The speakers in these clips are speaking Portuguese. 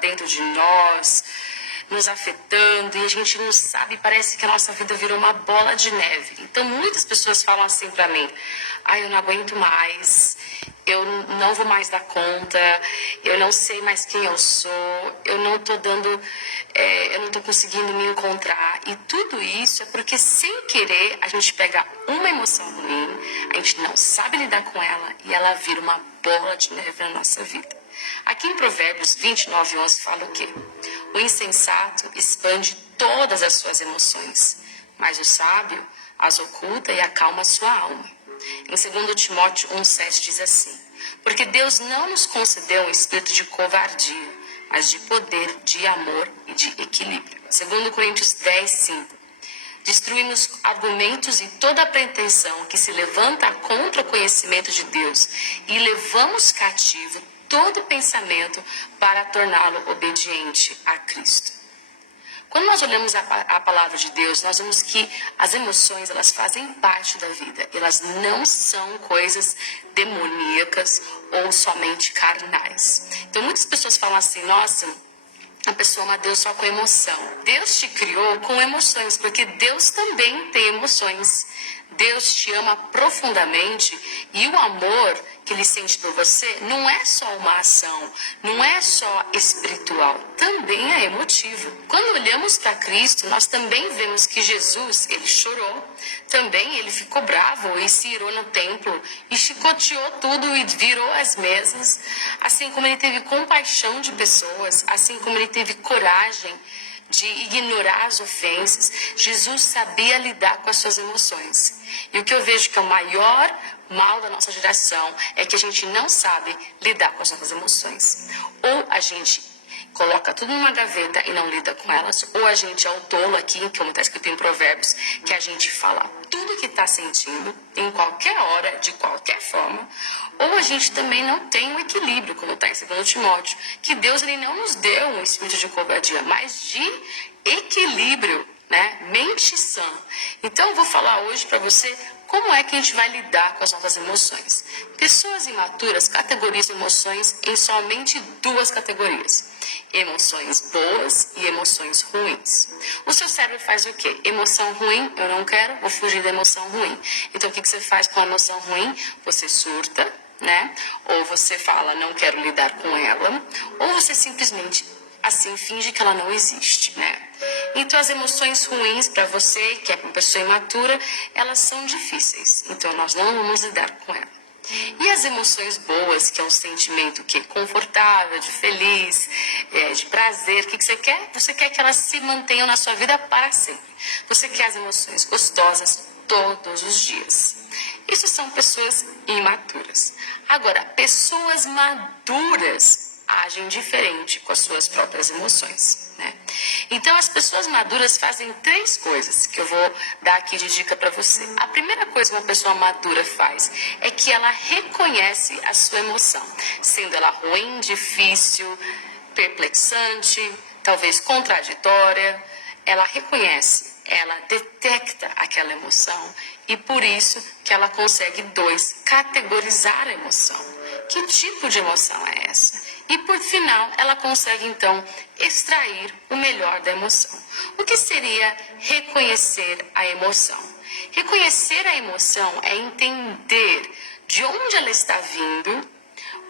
dentro de nós, nos afetando, e a gente não sabe, parece que a nossa vida virou uma bola de neve. Então muitas pessoas falam assim pra mim: eu não aguento mais, eu não vou mais dar conta, eu não sei mais quem eu sou, eu não tô eu não tô conseguindo me encontrar. E tudo isso é porque, sem querer, a gente pega uma emoção ruim, a gente não sabe lidar com ela e ela vira uma bola de neve na nossa vida. Aqui em Provérbios 29:11 fala o quê? O insensato expande todas as suas emoções, mas o sábio as oculta e acalma a sua alma. Em 2 Timóteo 1:7 diz assim: porque Deus não nos concedeu um espírito de covardia, mas de poder, de amor e de equilíbrio. 2 Coríntios 10:5: destruímos argumentos e toda pretensão que se levanta contra o conhecimento de Deus e levamos cativo todo pensamento para torná-lo obediente a Cristo. Quando nós olhamos a palavra de Deus, nós vemos que as emoções, elas fazem parte da vida. Elas não são coisas demoníacas ou somente carnais. Então muitas pessoas falam assim: nossa, a pessoa ama Deus só com emoção. Deus te criou com emoções, porque Deus também tem emoções. Deus te ama profundamente, e o amor que Ele sente por você não é só uma ação, não é só espiritual, também é emotivo. Quando olhamos para Cristo, nós também vemos que Jesus, Ele chorou, também Ele ficou bravo e se irou no templo e chicoteou tudo e virou as mesas, assim como Ele teve compaixão de pessoas, assim como Ele teve coragem de ignorar as ofensas. Jesus sabia lidar com as suas emoções. E o que eu vejo que é o maior mal da nossa geração é que a gente não sabe lidar com as nossas emoções. Ou a gente coloca tudo numa gaveta e não lida com elas, ou a gente é o tolo aqui, como está escrito em Provérbios, que a gente fala tudo que está sentindo, em qualquer hora, de qualquer forma, ou a gente também não tem um equilíbrio, como está em 2 Timóteo, que Deus ele não nos deu um espírito de covardia, mas de equilíbrio, né? Mente sã. Então eu vou falar hoje para você como é que a gente vai lidar com as nossas emoções. Pessoas imaturas categorizam emoções em somente duas categorias: emoções boas e emoções ruins. O seu cérebro faz o quê? Emoção ruim, eu não quero, vou fugir da emoção ruim. Então o que você faz com a emoção ruim? Você surta, né? Ou você fala, não quero lidar com ela, ou você simplesmente assim finge que ela não existe, né? Então as emoções ruins para você, que é uma pessoa imatura, elas são difíceis. Então nós não vamos lidar com ela. E as emoções boas, que é um sentimento que é confortável, de feliz, de prazer, o que você quer? Você quer que elas se mantenham na sua vida para sempre. Você quer as emoções gostosas todos os dias. Isso são pessoas imaturas. Agora, pessoas maduras agem diferente com as suas próprias emoções, né? Então as pessoas maduras fazem três coisas que eu vou dar aqui de dica para você. A primeira coisa que uma pessoa madura faz é que ela reconhece a sua emoção, sendo ela ruim, difícil, perplexante, talvez contraditória. Ela reconhece, ela detecta aquela emoção e por isso que ela consegue, categorizar a emoção. Que tipo de emoção é essa? E por final, ela consegue então extrair o melhor da emoção. O que seria reconhecer a emoção? Reconhecer a emoção é entender de onde ela está vindo,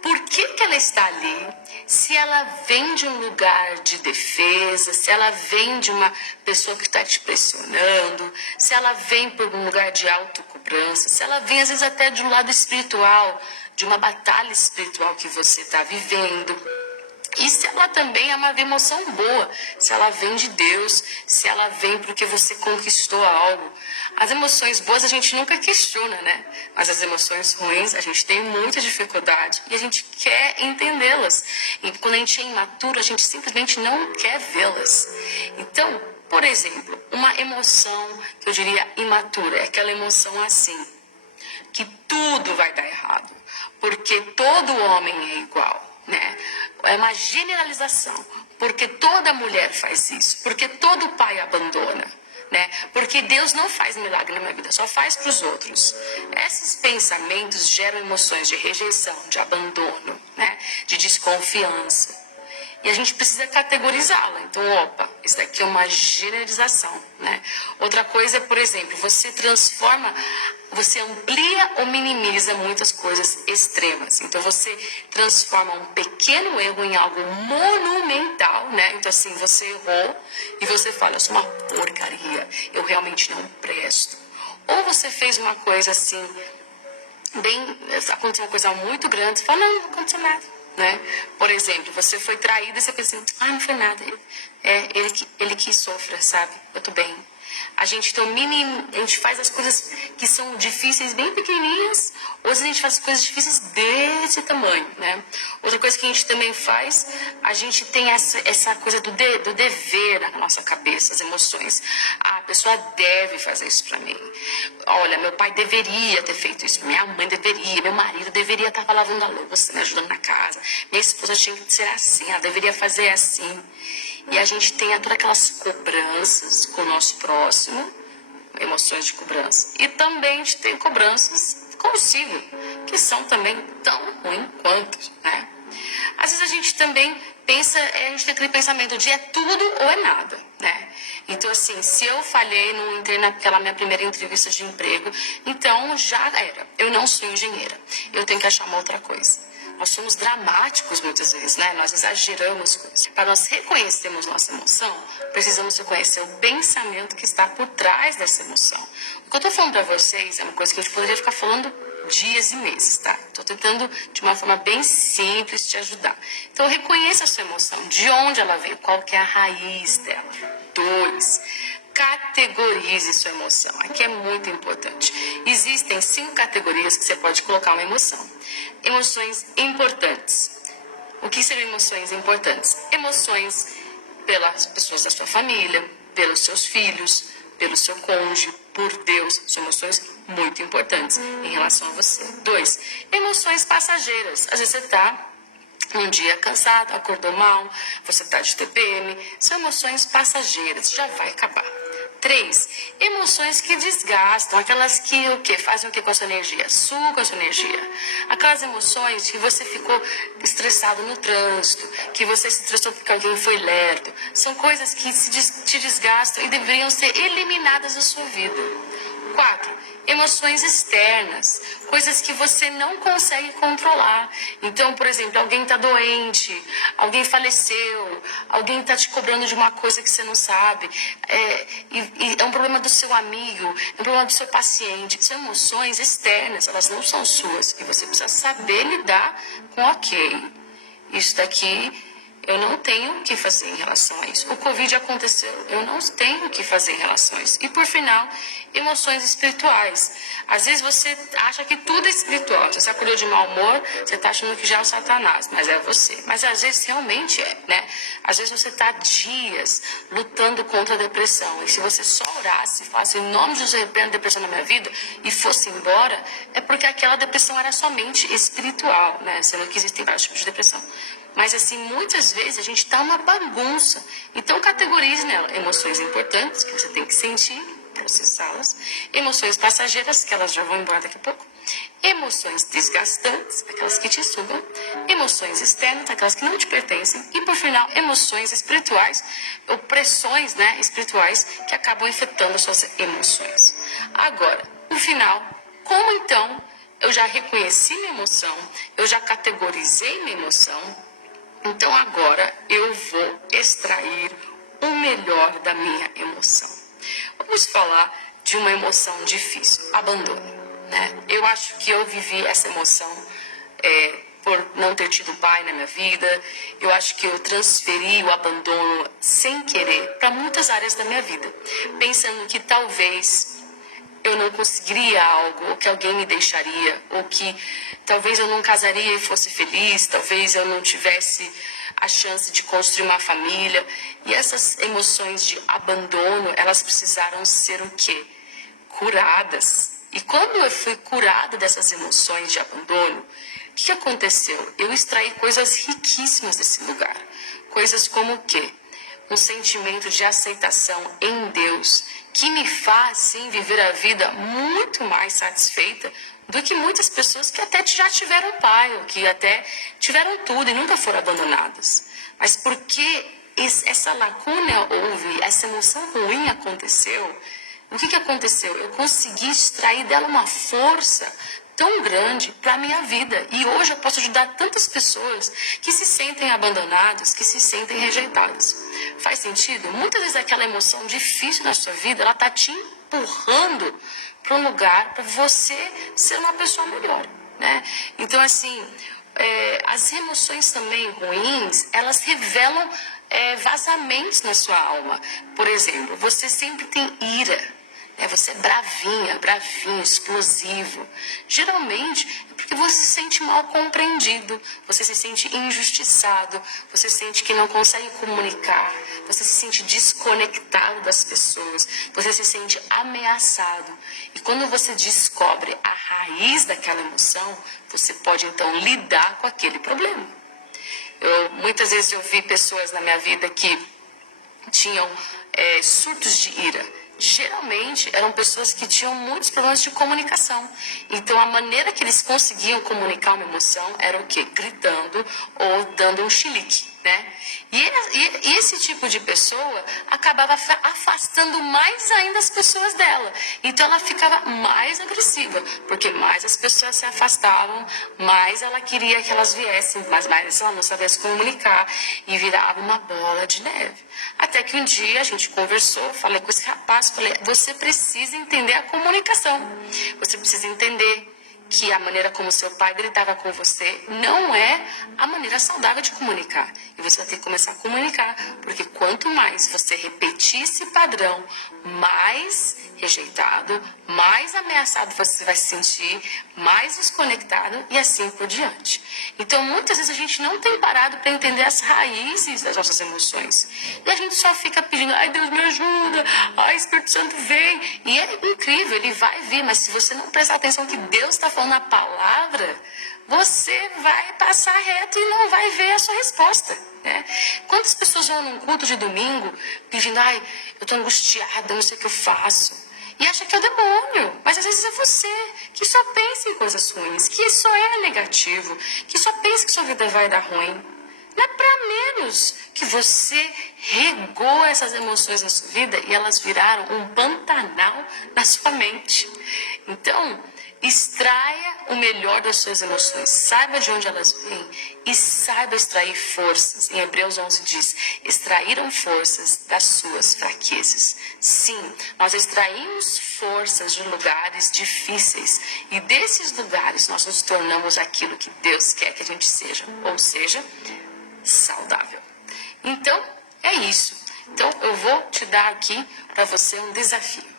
por que ela está ali, se ela vem de um lugar de defesa, se ela vem de uma pessoa que está te pressionando, se ela vem por um lugar de autocobrança, se ela vem às vezes até de um lado espiritual, de uma batalha espiritual que você está vivendo. E se ela também é uma emoção boa, se ela vem de Deus, se ela vem porque você conquistou algo. As emoções boas a gente nunca questiona, né? Mas as emoções ruins a gente tem muita dificuldade e a gente quer entendê-las. E quando a gente é imaturo, a gente simplesmente não quer vê-las. Então, por exemplo, uma emoção que eu diria imatura é aquela emoção assim, que tudo vai dar errado, porque todo homem é igual, né? É uma generalização, porque toda mulher faz isso, porque todo pai abandona, né? Porque Deus não faz milagre na minha vida, só faz para os outros. Esses pensamentos geram emoções de rejeição, de abandono, né? De desconfiança. E a gente precisa categorizá-la. Então, opa, isso daqui é uma generalização, né? Outra coisa é, por exemplo, você transforma, você amplia ou minimiza muitas coisas extremas. Então, você transforma um pequeno erro em algo monumental, né? Então, assim, você errou e você fala, eu sou uma porcaria, eu realmente não presto. Ou você fez uma coisa assim, aconteceu uma coisa muito grande, você fala, não aconteceu nada. Né? Por exemplo, você foi traída e você pensa assim, não foi nada, ele que sofra, sabe? Eu tô bem. A gente a gente faz as coisas que são difíceis bem pequenininhas, ou a gente faz as coisas difíceis desse tamanho, né? Outra coisa que a gente também faz, a gente tem essa coisa do dever na nossa cabeça, as emoções. Ah, a pessoa deve fazer isso pra mim. Olha, meu pai deveria ter feito isso, minha mãe deveria, meu marido deveria estar lavando a louça, me ajudando na casa, minha esposa tinha que ser assim, ela deveria fazer assim. E a gente tem todas aquelas cobranças com o nosso próximo, emoções de cobrança. E também a gente tem cobranças consigo, que são também tão ruins quanto, né? Às vezes a gente também pensa, a gente tem aquele pensamento de é tudo ou é nada, né? Então, assim, se eu falhei, não entrei naquela minha primeira entrevista de emprego, então já era. Eu não sou engenheira, eu tenho que achar uma outra coisa. Nós somos dramáticos muitas vezes, né? Nós exageramos coisas. Para nós reconhecermos nossa emoção, precisamos reconhecer o pensamento que está por trás dessa emoção. O que eu estou falando para vocês é uma coisa que a gente poderia ficar falando dias e meses, tá? Estou tentando, de uma forma bem simples, te ajudar. Então, reconheça a sua emoção, de onde ela veio, qual que é a raiz dela. 2. Categorize sua emoção. Aqui é muito importante. Existem 5 categorias que você pode colocar uma emoção. Emoções importantes. O que seriam emoções importantes? Emoções pelas pessoas da sua família, pelos seus filhos, pelo seu cônjuge, por Deus. São emoções muito importantes em relação a você. 2. Emoções passageiras. Às vezes você está um dia cansado, acordou mal, você está de TPM, são emoções passageiras, já vai acabar. 3. Emoções que desgastam, aquelas que fazem o que com a sua energia? Sugam a sua energia. Aquelas emoções que você ficou estressado no trânsito, que você se estressou porque alguém foi lerdo, são coisas que te desgastam e deveriam ser eliminadas da sua vida. 4. Emoções externas, coisas que você não consegue controlar. Então, por exemplo, alguém está doente, alguém faleceu, alguém está te cobrando de uma coisa que você não sabe, é um problema do seu amigo, é um problema do seu paciente. São emoções externas, elas não são suas. E você precisa saber lidar com isso daqui eu não tenho o que fazer em relação a isso. O Covid aconteceu, eu não tenho o que fazer em relação a isso. E por final, emoções espirituais. Às vezes você acha que tudo é espiritual. Você acordou de mau humor, você está achando que já é o Satanás, mas é você. Mas às vezes realmente é, né? Às vezes você está dias lutando contra a depressão. E se você só orasse e falasse, em nome de Jesus, eu repreendo a depressão na minha vida, e fosse embora, é porque aquela depressão era somente espiritual, né? Sendo que existem vários tipos de depressão. Mas assim, muitas vezes a gente está uma bagunça. Então categorize nela emoções importantes, que você tem que sentir, processá-las. Emoções passageiras, que elas já vão embora daqui a pouco. Emoções desgastantes, aquelas que te sugam. Emoções externas, aquelas que não te pertencem. E por final, emoções espirituais, ou pressões, né, espirituais, que acabam afetando as suas emoções. Agora, no final, como então eu já reconheci minha emoção, eu já categorizei minha emoção, então agora eu vou extrair o melhor da minha emoção. Vamos falar de uma emoção difícil, abandono, né? Eu acho que eu vivi essa emoção por não ter tido pai na minha vida. Eu acho que eu transferi o abandono sem querer para muitas áreas da minha vida, pensando que talvez eu não conseguiria algo, ou que alguém me deixaria, ou que talvez eu não casaria e fosse feliz, talvez eu não tivesse a chance de construir uma família. E essas emoções de abandono, elas precisaram ser o quê? Curadas. E quando eu fui curada dessas emoções de abandono, o que aconteceu? Eu extraí coisas riquíssimas desse lugar. Coisas como o quê? Um sentimento de aceitação em Deus, que me faz, sim, viver a vida muito mais satisfeita do que muitas pessoas que até já tiveram pai, ou que até tiveram tudo e nunca foram abandonadas. Mas porque essa lacuna houve, essa emoção ruim aconteceu, o que aconteceu? Eu consegui extrair dela uma força tão grande para a minha vida. E hoje eu posso ajudar tantas pessoas que se sentem abandonadas, que se sentem rejeitadas. Faz sentido? Muitas vezes aquela emoção difícil na sua vida, ela está te empurrando para um lugar para você ser uma pessoa melhor, né? Então, assim, as emoções também ruins, elas revelam vazamentos na sua alma. Por exemplo, você sempre tem ira. Você é bravinha, bravinho, explosivo. Geralmente é porque você se sente mal compreendido, você se sente injustiçado, você sente que não consegue comunicar, você se sente desconectado das pessoas, você se sente ameaçado. E quando você descobre a raiz daquela emoção, você pode então lidar com aquele problema. Muitas vezes eu vi pessoas na minha vida que tinham surtos de ira. Geralmente eram pessoas que tinham muitos problemas de comunicação. Então a maneira que eles conseguiam comunicar uma emoção era o quê? Gritando ou dando um chilique, né? E esse tipo de pessoa acabava afastando mais ainda as pessoas dela. Então ela ficava mais agressiva, porque mais as pessoas se afastavam, mais ela queria que elas viessem, mas mais ela não sabia se comunicar e virava uma bola de neve. Até que um dia a gente conversou, falei com esse rapaz, falei, você precisa entender a comunicação. Você precisa entender que a maneira como seu pai gritava com você não é a maneira saudável de comunicar. E você vai ter que começar a comunicar, porque quanto mais você repetir esse padrão, mais rejeitado, mais ameaçado você vai se sentir, mais desconectado e assim por diante. Então, muitas vezes a gente não tem parado para entender as raízes das nossas emoções. E a gente só fica pedindo, ai Deus me ajuda, ai Espírito Santo vem. E é incrível, ele vai vir, mas se você não prestar atenção que Deus está falando a palavra, você vai passar reto e não vai ver a sua resposta, né? Quantas pessoas vão num culto de domingo pedindo, ai, eu estou angustiada, não sei o que eu faço. E acha que é o demônio, mas às vezes é você que só pensa em coisas ruins, que só é negativo, que só pensa que sua vida vai dar ruim. Não é para menos que você regou essas emoções na sua vida e elas viraram um pantanal na sua mente. Então, extraia o melhor das suas emoções, saiba de onde elas vêm e saiba extrair forças. Em Hebreus 11 diz, extraíram forças das suas fraquezas. Sim, nós extraímos forças de lugares difíceis e desses lugares nós nos tornamos aquilo que Deus quer que a gente seja, ou seja, saudável. Então, é isso. Então, eu vou te dar aqui para você um desafio.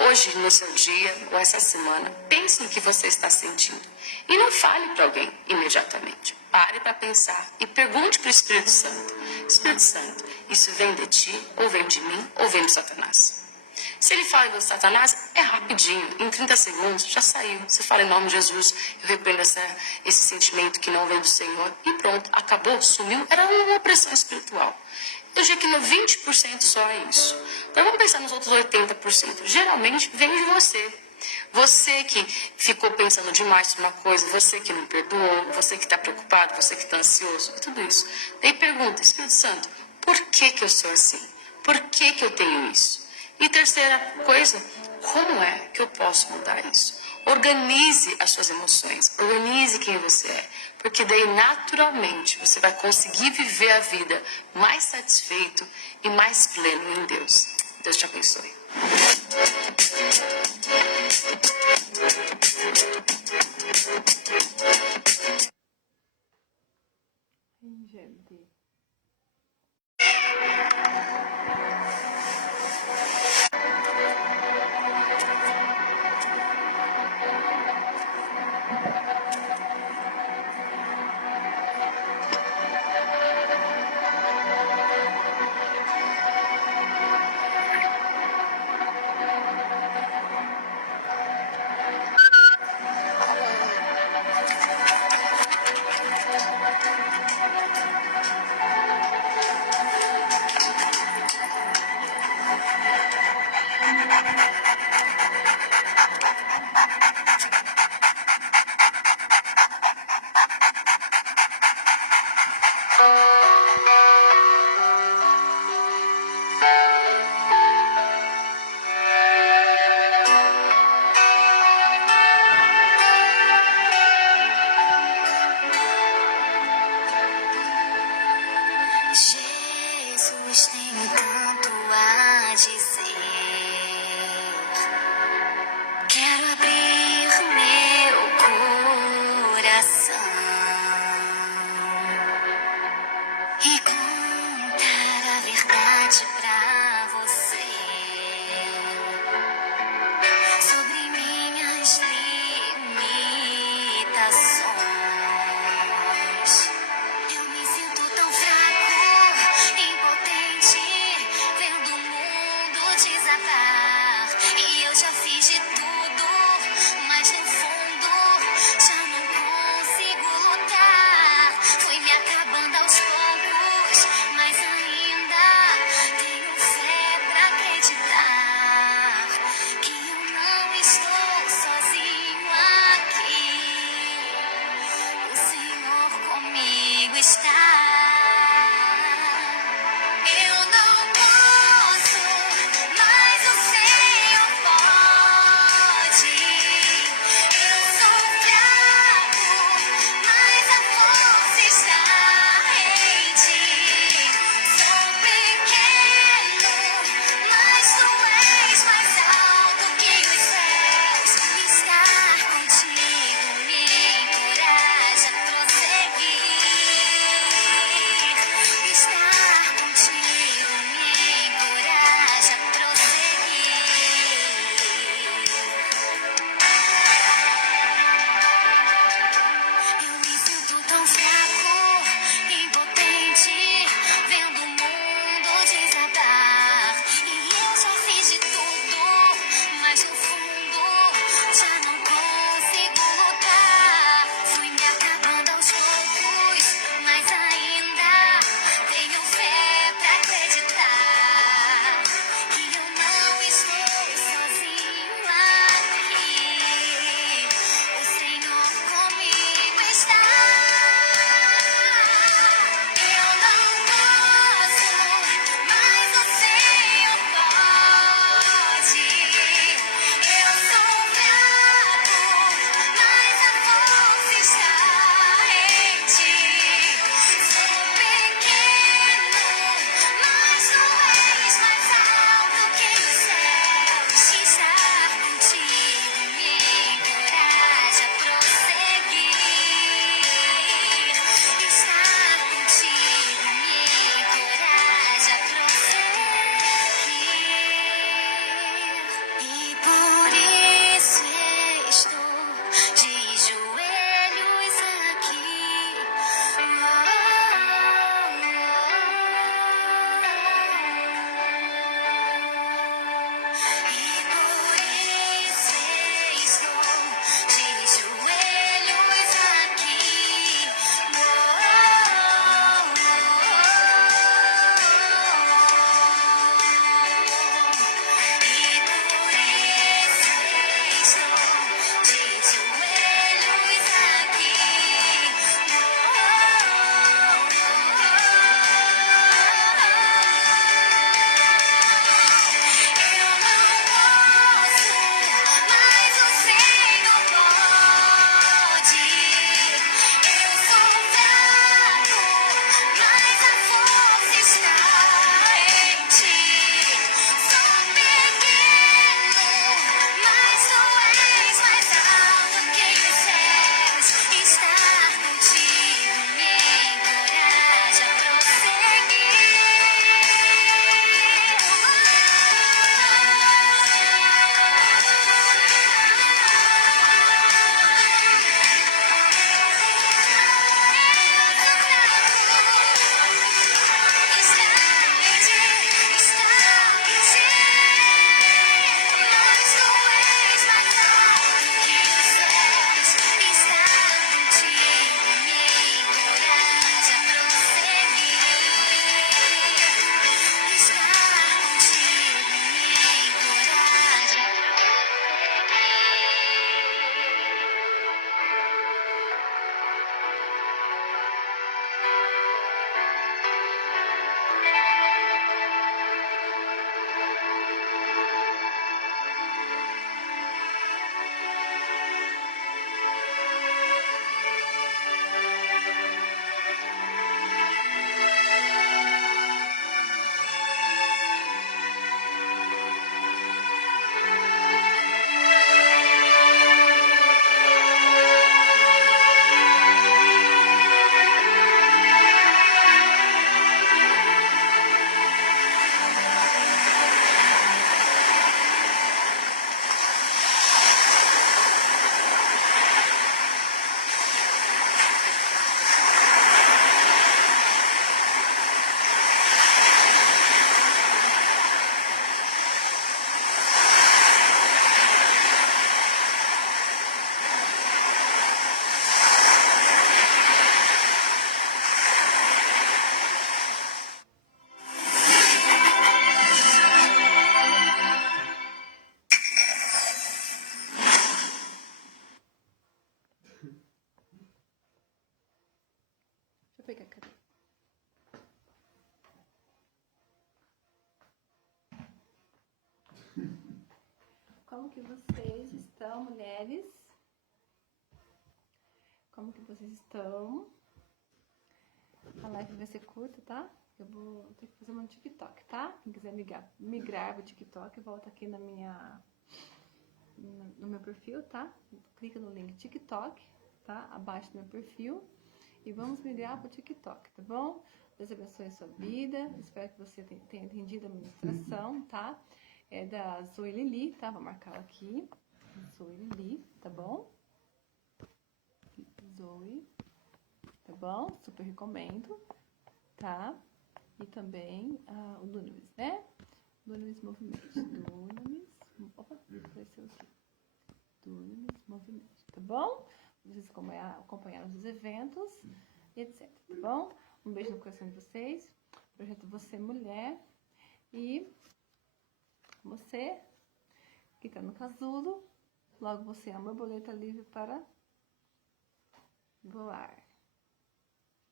Hoje, no seu dia, ou essa semana, pense no que você está sentindo. E não fale para alguém imediatamente. Pare para pensar e pergunte para o Espírito Santo. Espírito Santo, isso vem de ti, ou vem de mim, ou vem de Satanás? Se ele fala de Satanás, é rapidinho, em 30 segundos já saiu. Você fala em nome de Jesus, eu repreendo esse sentimento que não vem do Senhor. E pronto, acabou, sumiu. Era uma opressão espiritual. Eu diria que no 20% só é isso. Então vamos pensar nos outros 80%. Geralmente vem de você. Você que ficou pensando demais sobre uma coisa, você que não perdoou, você que está preocupado, você que está ansioso, tudo isso. Daí pergunta, Espírito Santo, por que eu sou assim? Por que eu tenho isso? E terceira coisa, como é que eu posso mudar isso? Organize as suas emoções, organize quem você é, porque daí naturalmente você vai conseguir viver a vida mais satisfeito e mais pleno em Deus. Deus te abençoe. Gente. Jesus, tenho tanto a dizer. Quero abrir meu coração e contar a verdade pra você sobre minhas limitações. Eu me sinto tão fraco Como que vocês estão, mulheres? Como que vocês estão? A live vai ser curta, tá? Eu vou ter que fazer um TikTok, tá? Quem quiser migrar pro TikTok, volta aqui no meu perfil, tá? Clica no link TikTok, tá? Abaixo do meu perfil. E vamos migrar pro TikTok, tá bom? Deus abençoe a sua vida. Espero que você tenha entendido a ministração, tá? É da Zoe Lili, tá? Vou marcar ela aqui. Zoe Lili, tá bom? Zoe, tá bom? Super recomendo, tá? E também o Dunamis, né? Dunamis Movimento. Opa, apareceu aqui. Dunamis Movimento, tá bom? Vocês acompanharam os eventos, etc, tá bom? Um beijo no coração de vocês. Projeto Você Mulher. E você que tá no casulo, logo você é uma borboleta livre para voar.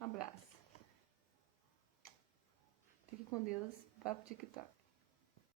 Um abraço. Fique com Deus. Vá pro TikTok.